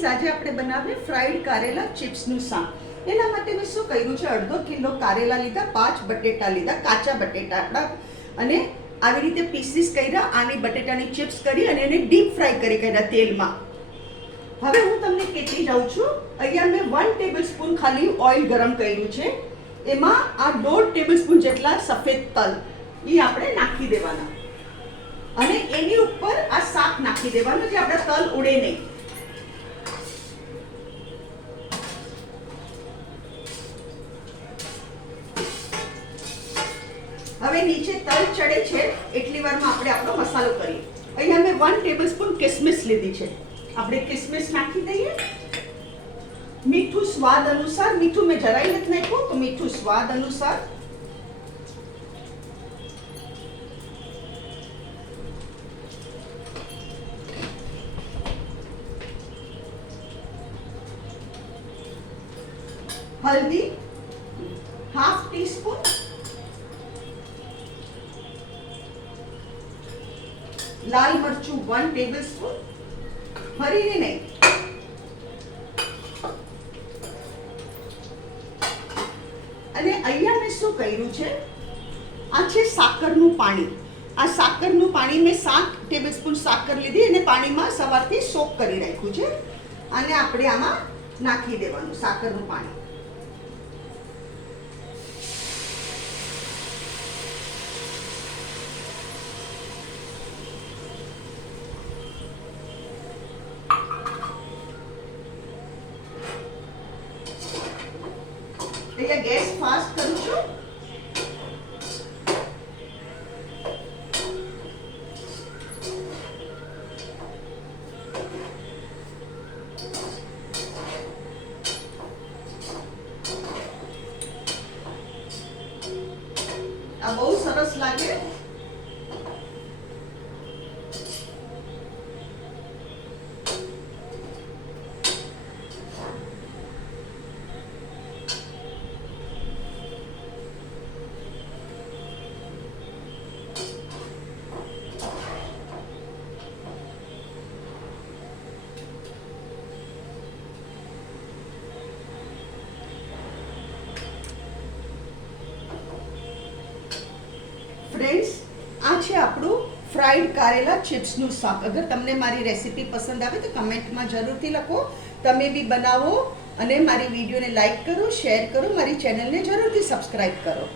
Friends, આજે આપણે બનાવીએ ફ્રાઈડ કારેલા ચિપ્સનું શાક। એના માટે મેં શું કર્યું છે, અડધો કિલો કારેલા લીધા, 5 બટેટા લીધા, કાચા બટેટા આપણા, અને આવી રીતે પીસીસ કર્યા, આની બટેટાની ચિપ્સ કરી અને એને ડીપ ફ્રાય કરી કર્યા તેલમાં। હવે હું તમને કહેતી જાઉં છું, અહીંયા મેં 1 ટેબલસ્પૂન ખાલી ઓઇલ ગરમ કર્યું છે, એમાં આ 1.5 ટેબલસ્પૂન જેટલા સફેદ તલ એ આપણે નાખી દેવાના, અને એની ઉપર આ શાક નાખી દેવાનું જે આપણા તલ ઉડે નહીં। હવે નીચે તલ ચડે છે એટલી વારમાં આપણે આપણો મસાલો કરીએ। અહીંયા મેં 1 ટેબલસ્પૂન કિસમિસ લીધી છે, આપણે કિસમિસ નાખી દઈએ। મીઠું સ્વાદ અનુસાર, મીઠું મેં જરાય નથી નાખ્યું, તો મીઠું સ્વાદ અનુસાર। हल्दी हाफ टीस्पून, लाल मरचू 1 टेबलस्पून, फरीने नहीं। અને અહીંયા મેં શું કર્યું છે, આ છે સાકરનું પાણી। આ સાકરનું પાણી મેં 7 ટેબલસ્પૂન સાકર લીધી અને પાણીમાં સવારથી સોક કરી રાખ્યું છે, અને આપણે આમાં નાખી દેવાનું સાકરનું પાણી। એટલે ગેસ ફાસ્ટ કરું છું। આ બહુ સરસ લાગે। ફ્રેન્ડ્સ, આ છે આપણું ફ્રાઈડ કારેલા ચિપ્સનું શાક। અગર તમને મારી રેસીપી પસંદ આવે તો કમેન્ટમાં જરૂરથી લખો, તમે બી બનાવો, અને મારી વિડીયોને લાઈક કરો, શેર કરો, મારી ચેનલને જરૂરથી સબસ્ક્રાઈબ કરો।